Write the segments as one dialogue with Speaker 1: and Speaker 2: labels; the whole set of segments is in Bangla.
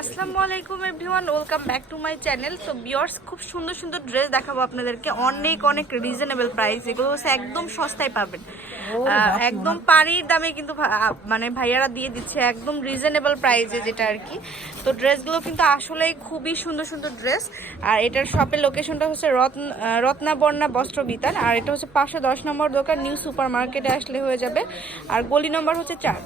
Speaker 1: আসসালামু আলাইকুম everyone welcome back to my channel. তো বিয়ার্স খুব সুন্দর সুন্দর ড্রেস দেখাবো আপনাদেরকে। অনেক অনেক রিজনেবল প্রাইস এগুলো হচ্ছে একদম সস্তায় পাবেন। একদম পানির দামে কিন্তু মানে ভাইয়ারা দিয়ে দিচ্ছে একদম রিজনেবল প্রাইসে যেটা আর কি। তো ড্রেসগুলো কিন্তু আসলেই খুবই সুন্দর সুন্দর ড্রেস। আর এটার শপের লোকেশনটা হচ্ছে রত্ন রত্নাবর্ণা বস্ত্র বিতান আর এটা হচ্ছে পাঁচশো দশ নম্বর দোকান নিউ সুপার মার্কেটে আসলে হয়ে যাবে। আর গলি নম্বর হচ্ছে চার।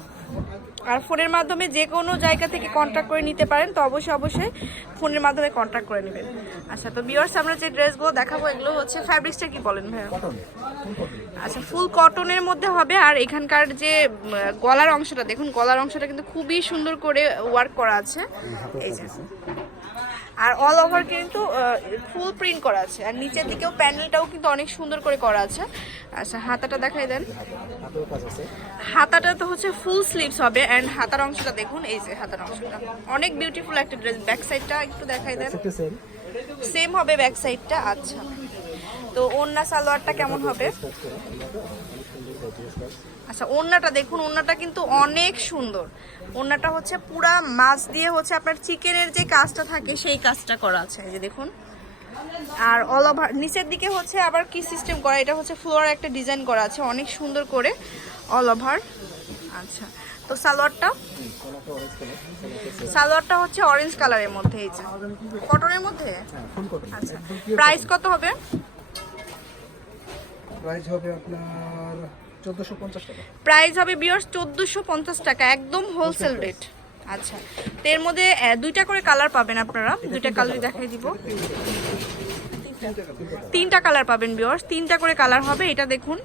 Speaker 1: আর ফোনের মাধ্যমে যে কোনো জায়গা থেকে কন্ট্যাক্ট করে নিতে পারেন তো অবশ্যই অবশ্যই ফোনের মাধ্যমে কন্ট্যাক্ট করে নেবেন। আচ্ছা তো বিয়ার্স আমরা যে ড্রেসগুলো দেখাবো এগুলো হচ্ছে ফ্যাব্রিক্সটা কি বলেন ভাইয়া? আচ্ছা ফুল কটনের মধ্যে হবে আর এখানকার যে গলার অংশটা দেখুন গলার অংশটা কিন্তু খুবই সুন্দর করে ওয়ার্ক করা আছে। এই যে। আর অল ওভার কিন্তু ফুল প্রিন্ট করা আছে। আর নিচের দিকেও প্যানেলটাও কিন্তু অনেক সুন্দর করে করা আছে। আচ্ছা হাতাটা দেখাই দেন। হাতাটা তো হচ্ছে ফুল স্লিভস হবে এন্ড হাতার অংশটা দেখুন এই যে হাতার অংশটা। অনেক বিউটিফুল একটা ড্রেস ব্যাক সাইডটা একটু দেখাই দেন।
Speaker 2: সেম
Speaker 1: সেম হবে ব্যাক সাইডটা আচ্ছা। তো ওন্না সালোয়ারটা কেমন হবে? আচ্ছা ওন্নাটা দেখুন ওন্নাটা কিন্তু অনেক সুন্দর। ওন্নাটা হচ্ছে পুরা মাছ দিয়ে হচ্ছে আপনার চিকেনের যে কাজটা থাকে, সেই কাজটা করা আছে। এই যে দেখুন। আর অল ওভার নিচের দিকে হচ্ছে আবার কি সিস্টেম করা, এটা হচ্ছে ফ্লোর একটা ডিজাইন করা আছে, অনেক সুন্দর করে অল ওভার আচ্ছা তো সালোয়ারটা? সালোয়ারটা হচ্ছে অরেঞ্জ কালারের মধ্যে, এই যে। কটনের মধ্যে? আচ্ছা প্রাইস কত হবে?
Speaker 2: প্রাইস হবে আপনার
Speaker 1: প্রাইস হবে বিয়ার্স চোদ্দোশো পঞ্চাশ টাকা একদম হোলসেল রেট আচ্ছা। তো এর মধ্যে দুইটা করে কালার পাবেন আপনারা। দুইটা কালার দেখাই দিব। তিনটা কালার পাবেন বিয়ার্স তিনটা করে কালার হবে এটা দেখুন।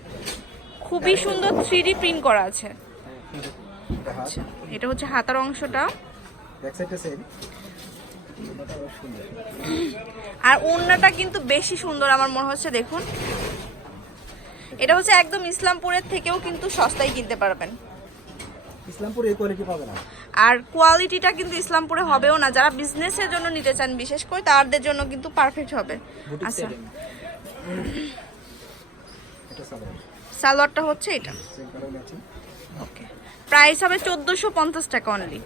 Speaker 1: খুবই সুন্দর থ্রি প্রিন্ট করা আছে। আচ্ছা এটা হচ্ছে হাতার অংশটা। আর ওড়নাটা কিন্তু বেশি সুন্দর আমার মনে হচ্ছে দেখুন। এটা হচ্ছে একদম ইসলামপুরের থেকেও কিন্তু সস্তায় কিনতে পারবেন।
Speaker 2: ইসলামপুর এই কোয়ালিটি পাবে না
Speaker 1: আর কোয়ালিটিটা কিন্তু ইসলামপুরে হবেও না। যারা বিজনেসের জন্য নিতে চান বিশেষ করে তাদের জন্য কিন্তু পারফেক্ট হবে। আচ্ছা। সালোয়ারটা হচ্ছে এটা। ওকে প্রাইস হবে চোদ্দোশো পঞ্চাশ টাকা অনলি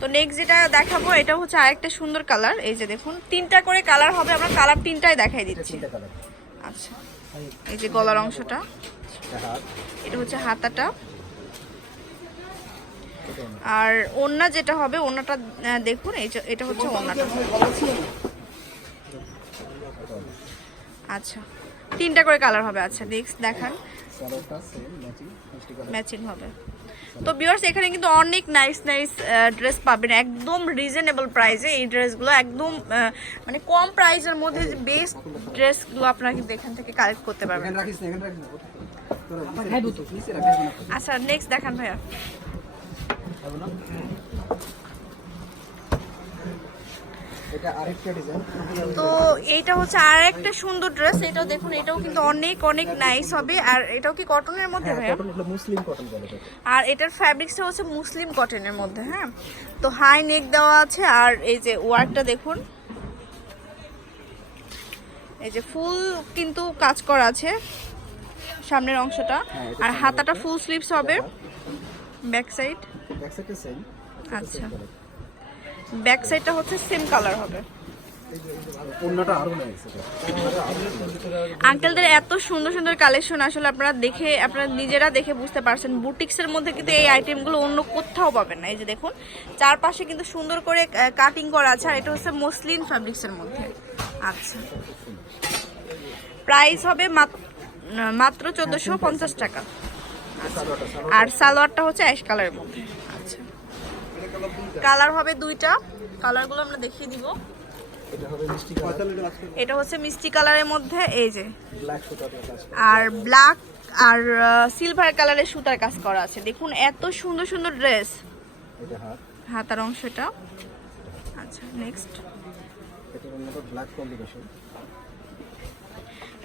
Speaker 1: তো নেক্সট যেটা দেখাবো এটা হচ্ছে আরেকটা সুন্দর কালার এই যে দেখুন তিনটা করে কালার হবে। আমরা কালার তিনটাই দেখাই দিচ্ছি। আচ্ছা। এই যে গলার অংশটা,
Speaker 2: এটা
Speaker 1: হচ্ছে হাতাটা। আর ওন্না যেটা হবে ওন্নাটা দেখুন এটা হচ্ছে ওন্নাটা আচ্ছা তিনটা করে কালার হবে। আচ্ছা নেক্সট দেখান।
Speaker 2: ম্যাচিং
Speaker 1: হবে। তো বিয়ার্স এখানে কিন্তু অনেক নাইস নাইস ড্রেস পাবেন। একদম রিজনেবল প্রাইসে এই ড্রেসগুলো একদম মানে কম প্রাইসের মধ্যে যে বেস্ট ড্রেসগুলো আপনারা কিন্তু এখান থেকে কালেক্ট করতে পারবেন।
Speaker 2: এখানে রাখিস এখানে রাখিস তোরা হ্যাঁ দুটো। নিচে রাখিস
Speaker 1: আচ্ছা নেক্সট দেখান ভাইয়া
Speaker 2: হবে না এটা আরেকটা ডিজাইন
Speaker 1: তো এইটা হচ্ছে আর একটা সুন্দর ড্রেস এটাও দেখুন এটাও কিন্তু অনেক অনেক নাইস হবে। আর এটাও কি কটনের মধ্যে
Speaker 2: হ্যাঁ
Speaker 1: ভাইয়া? আর এটার ফ্যাব্রিক্সটা হচ্ছে মুসলিম কটনের মধ্যে হ্যাঁ? তো হাই নেক দেওয়া আছে আর এই যে ওয়ার্কটা দেখুন। এই যে ফুল কিন্তু কাজ করা আছে সামনের অংশটা।
Speaker 2: হ্যাঁ,
Speaker 1: আর হাতাটা ফুল স্লিভস হবে। ব্যাক সাইড
Speaker 2: ব্যাক সাইডটা সেম
Speaker 1: আচ্ছা। ব্যাক সাইডটা হচ্ছে সেম কালার হবে। আঙ্কেলদের এত সুন্দর সুন্দর কালেকশন আসলে আপনারা দেখে আপনারা নিজেরা দেখে বুঝতে পারছেন। বুটিক্সের মধ্যে কিন্তু এই আইটেমগুলো অন্য কোথাও পাবেন না। এই যে দেখুন চারপাশে কিন্তু সুন্দর করে কাটিং করা আছে আর এটা হচ্ছে মসলিন ফ্যাব্রিক্সের মধ্যে। আচ্ছা। প্রাইস হবে মাত- মাত্র চোদ্দোশো পঞ্চাশ টাকা। আর সালোয়ারটা হচ্ছে অ্যাশ কালারের মধ্যে। কালার হবে দুইটা। কালারগুলো আমরা দেখিয়ে দিব।
Speaker 2: এটা
Speaker 1: হচ্ছে মিষ্টি কালারের মধ্যে, এই যে। আর ব্ল্যাক আর সিলভার কালারের সুতার কাজ করা আছে। দেখুন, এত সুন্দর সুন্দর ড্রেস হাতার অংশটা আচ্ছা নেক্সট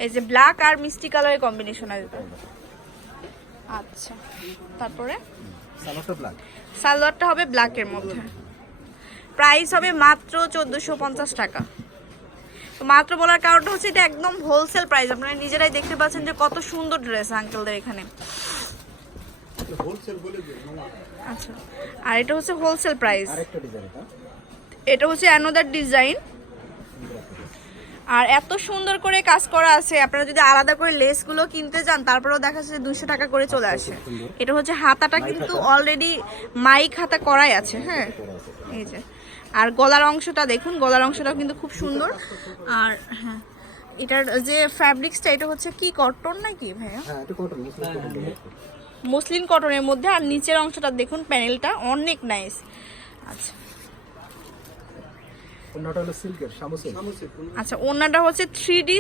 Speaker 1: এই যে ব্ল্যাক আর মিষ্টি কালারের কম্বিনেশন আসবে আচ্ছা তারপরে?
Speaker 2: সালোয়ারটা
Speaker 1: হবে ব্ল্যাকের মধ্যে। প্রাইস হবে মাত্র চোদ্দোশো পঞ্চাশ টাকা। তো মাত্র বলার কারণটা হচ্ছে এটা একদম হোলসেল প্রাইস আপনারা নিজেরাই দেখতে পাচ্ছেন যে কত সুন্দর ড্রেস আঙ্কেলদের এখানে। আচ্ছা আর এটা হচ্ছে হোলসেল প্রাইস
Speaker 2: এটা।
Speaker 1: হচ্ছে অ্যানোদার ডিজাইন আর এত সুন্দর করে কাজ করা আছে। আপনারা যদি আলাদা করে লেসগুলো কিনতে যান তারপরেও দেখা যাচ্ছে দুশো টাকা করে চলে আসে। এটা হচ্ছে হাতাটা কিন্তু অলরেডি মাইক হাতা করাই আছে হ্যাঁ? এই যে। আর গলার অংশটা দেখুন গলার অংশটা কিন্তু খুব সুন্দর। আর হ্যাঁ এটার যে ফ্যাব্রিক্সটা এটা হচ্ছে কি কটন নাকি ভাইয়া?
Speaker 2: হ্যাঁ
Speaker 1: মসলিন কটনের মধ্যে। আর নিচের অংশটা দেখুন প্যানেলটা অনেক নাইস আচ্ছা।
Speaker 2: অন্যটা হলো সিল্কের শামু সিল্ক।
Speaker 1: আচ্ছা ওনাটা হচ্ছে থ্রি ডি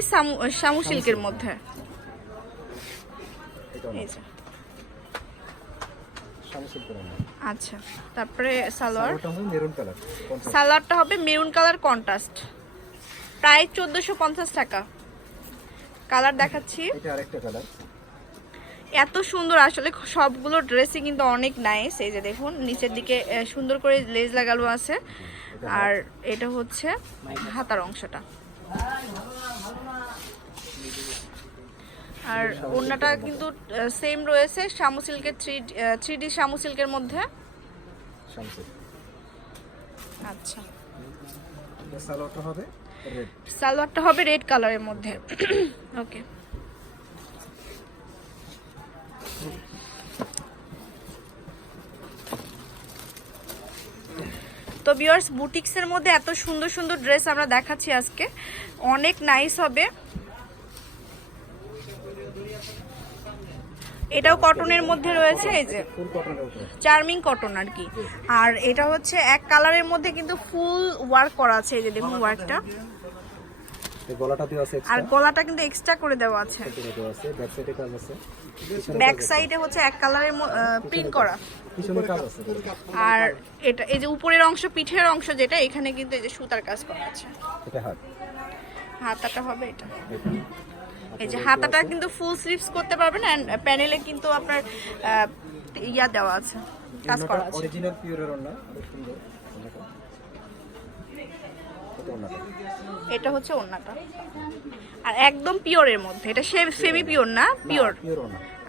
Speaker 1: শামু সিল্কের মধ্যে। আচ্ছা তারপরে সালোয়ার।
Speaker 2: মেরুন কালার
Speaker 1: সালোয়ারটা হবে মেরুন কালার কন্ট্রাস্ট প্রায় চোদ্দোশো পঞ্চাশ টাকা। কালার দেখাচ্ছি।
Speaker 2: এটা আরেকটা কালার।
Speaker 1: এত সুন্দর আসলে সবগুলো ড্রেসই কিন্তু অনেক নাইস এই যে দেখুন নিচের দিকে সুন্দর করে লেজ লাগানো আছে। আর এটা হচ্ছে হাতার অংশটা। আর ওড়নাটা কিন্তু সেম রয়েছে শামু সিল্কের থ্রি থ্রি ডি শামু সিল্কের মধ্যে। আচ্ছা।
Speaker 2: সালোয়ারটা হবে রেড
Speaker 1: সালোয়ারটা হবে রেড কালারের মধ্যে। ওকে তো বিয়ার্স বুটিক্সের মধ্যে এত সুন্দর সুন্দর ড্রেস আমরা দেখাচ্ছি আজকে। অনেক নাইস হবে। এটাও কটনের মধ্যে রয়েছে এই যে চার্মিং কটন আর কি। আর এটা হচ্ছে এক কালারের মধ্যে কিন্তু ফুল ওয়ার্ক করা আছে এই যে দেখুন ওয়ার্কটা আর গলাটা কিন্তু এক্সট্রা করে দেওয়া আছে।
Speaker 2: ব্যাক সাইডে
Speaker 1: হচ্ছে এক কালারের প্রিন্ট করা। আর এটা এই যে উপরের অংশ পিঠের অংশ যেটা এখানে কিন্তু এই যে সুতার কাজ করা আছে।
Speaker 2: এটা হাত।
Speaker 1: হাতাটা হবে এটা। এই যে হাতাটা কিন্তু ফুল স্লিভস করতে পারবেন এন্ড প্যানেলে কিন্তু আপনার ইয়া দেওয়া আছে কাজ করা আছে।
Speaker 2: অরিজিনাল পিওরের ওন্না সুন্দর। এটা
Speaker 1: হচ্ছে ওন্নাটা আর একদম পিওরের মধ্যে এটা সেমি পিওর না পিওর।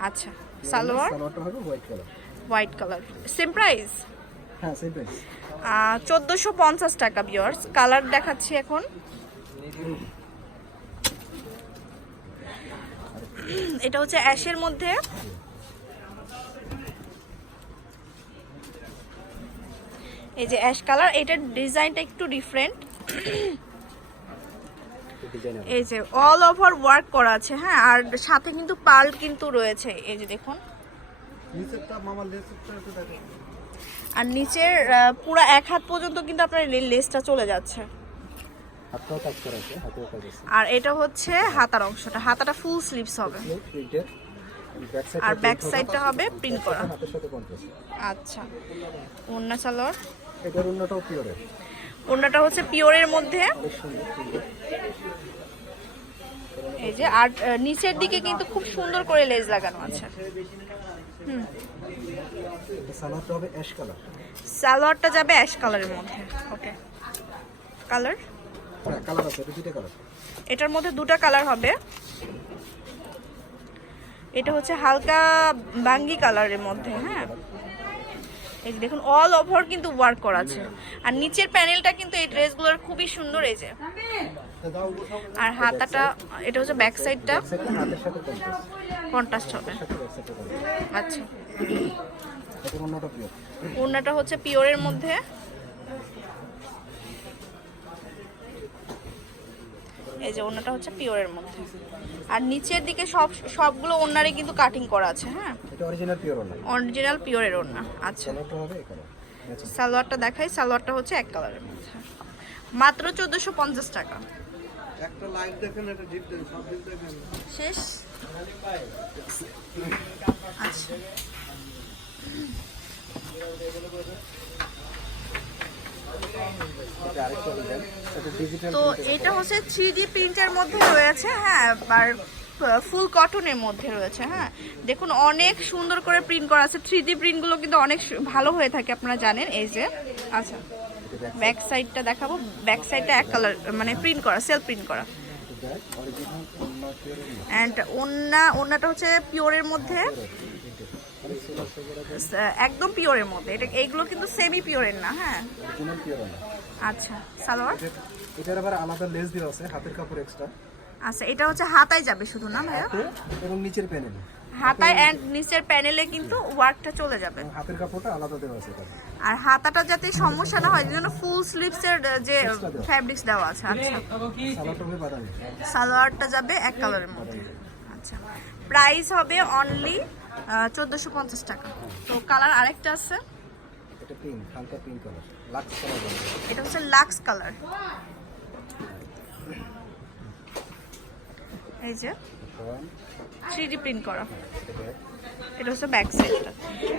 Speaker 1: আচ্ছা সালোয়ার?
Speaker 2: সালোয়ারটা হবে white colour
Speaker 1: white colour. Same price?
Speaker 2: হ্যাঁ সেম প্রাইস
Speaker 1: চোদ্দোশো পঞ্চাশ টাকা বিয়ার্স কালার দেখাচ্ছি এখন। এটা হচ্ছে অ্যাশের মধ্যে। এই যে অ্যাশ কালার এটার ডিজাইনটা একটু ডিফারেন্ট এই যে অল ওভার ওয়ার্ক করা আছে হ্যাঁ আর সাথে কিন্তু পার্ল কিন্তু রয়েছে। এই যে দেখুন।
Speaker 2: নিচেরটা মামা লেসেরটা একটু দেখেন।
Speaker 1: আর নিচের পুরো এক হাত পর্যন্ত কিন্তু আপনার লে- লেসটা চলে যাচ্ছে। আর এটা হচ্ছে হাতার অংশটা হাতাটা ফুল স্লিভস হবে। আর ব্যাক সাইডটা হবে প্রিন্ট করা। আচ্ছা ওন্না সালোয়ার।
Speaker 2: এটার ওন্নাটাও পিওরের
Speaker 1: ওন্নাটা হচ্ছে পিওরের মধ্যে। এই যে আর নিচের দিকে কিন্তু খুব সুন্দর করে লেজ লাগানো আছে।
Speaker 2: সালোয়ারটা হবে অ্যাশ কালার
Speaker 1: সালোয়ারটা যাবে অ্যাশ কালারের মধ্যে। ওকে কালার
Speaker 2: কালার আছে দুইটা কালার
Speaker 1: এটার মধ্যে দুটো কালার হবে। এটা হচ্ছে হালকা বাঙ্গি কালারের মধ্যে হ্যাঁ। এই দেখুন অল ওভার কিন্তু ওয়ার্ক করা আছে। আর নিচের প্যানেলটা কিন্তু এই ড্রেসগুলোর খুবই সুন্দর এই যে। আর হাতাটা, এটা হচ্ছে ব্যাক সাইডটা
Speaker 2: সেটা কন্ট্রাস্ট
Speaker 1: হবে। আচ্ছা। ওড়নাটা হচ্ছে পিওরের মধ্যে। এই যে ওড়নাটা হচ্ছে পিওরের মধ্যে। আর নিচের দিকে সব, সবগুলো ওড়নারই কিন্তু কাটিং করা আছে হ্যাঁ?
Speaker 2: অরিজিনাল পিওর ওন্না
Speaker 1: অরিজিনাল পিওরের ওড়না আচ্ছা। সালোয়ারটা দেখাই, সালোয়ারটা হচ্ছে এক কালারের মধ্যে। মাত্র চোদ্দোশো পঞ্চাশ টাকা।
Speaker 2: একটা লাইট দেখেন এটা ডিপ দেখেন, সব ডিপ দেখেন।
Speaker 1: শেষ? আচ্ছা। তো এটা হচ্ছে থ্রি ডি প্রিন্টের মধ্যে রয়েছে হ্যাঁ আর ফুল কটনের মধ্যে রয়েছে হ্যাঁ। দেখুন, অনেক সুন্দর করে প্রিন্ট করা আছে। থ্রি ডি প্রিন্টগুলো কিন্তু অনেক ভালো হয়ে থাকে, আপনারা জানেন, এই যে। আচ্ছা। ব্যাক সাইডটা দেখাবো। ব্যাক সাইডটা এক কালার মানে প্রিন্ট করা সেলফ প্রিন্ট করা। অ্যান্ড ওন্না ওন্নাটা হচ্ছে পিওরের মধ্যে। একদম পিওরের মধ্যে। এটা এইগুলো কিন্তু সেমি পিওরের না হ্যাঁ? আচ্ছা সালোয়ার?
Speaker 2: এটার আবার আলাদা লেস দেওয়া আছে হাতের কাপড় এক্সট্রা
Speaker 1: আচ্ছা এটা হচ্ছে হাতায় যাবে শুধু না ভাইয়া?
Speaker 2: এবং নিচের প্যানেল
Speaker 1: হাতায় অ্যান্ড নিচের প্যানেলে কিন্তু ওয়ার্কটা চলে যাবে।
Speaker 2: হাতের কাপড়টা আলাদা দেওয়া আছে
Speaker 1: আর হাতাটা যাতে সমস্যা না হয় জন্য ফুল স্লিভসের যে ফ্যাব্রিক্স দেওয়া। আছে আচ্ছা।
Speaker 2: সালোয়ারটা
Speaker 1: যাবে এক কালারের মধ্যে। আচ্ছা। প্রাইস হবে অনলি চোদ্দোশো পঞ্চাশ টাকা। তো কালার আরেকটা আছে।
Speaker 2: এটা পিঙ্ক হালকা পিঙ্ক কালার লাক্স কালার
Speaker 1: এটা হচ্ছে লাক্স কালার এই যে। থ্রি প্রিন্ট করা।
Speaker 2: এটা
Speaker 1: হচ্ছে ব্যাক সাইডটা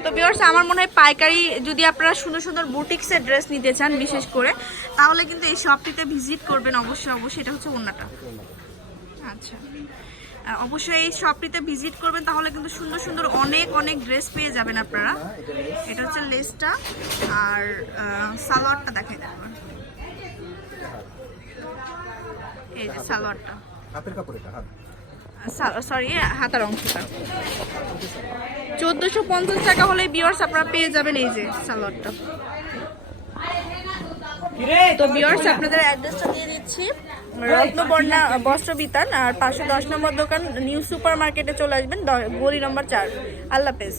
Speaker 1: তো বিয়ার্স আমার মনে হয় পাইকারি যদি আপনারা সুন্দর সুন্দর বুটিক্সের ড্রেস নিতে চান বিশেষ করে, তাহলে কিন্তু এই শপটিতে ভিজিট করবেন অবশ্যই অবশ্যই এটা হচ্ছে অন্যটা আচ্ছা। অবশ্যই এই শপটিতে ভিজিট করবেন, তাহলে কিন্তু সুন্দর সুন্দর অনেক অনেক ড্রেস পেয়ে যাবেন আপনারা। এটা হচ্ছে লেসটা আর সালোয়ারটা দেখাই দেবো এই যে সালোয়ারটা। সরি হাতার অংশটা চোদ্দোশো পঞ্চাশ টাকা হলে বিয়ার্স আপনারা পেয়ে যাবেন এই যে সালোয়ারটা তো বিয়ার্স আপনাদের অ্যাড্রেসটা দিয়ে দিচ্ছি। রত্নবর্ণা বস্ত্র বিতান আর পাঁচশো দশ নম্বর দোকান নিউ সুপার মার্কেটে চলে আসবেন গলি নম্বর চার। আল্লাহ হাফেজ।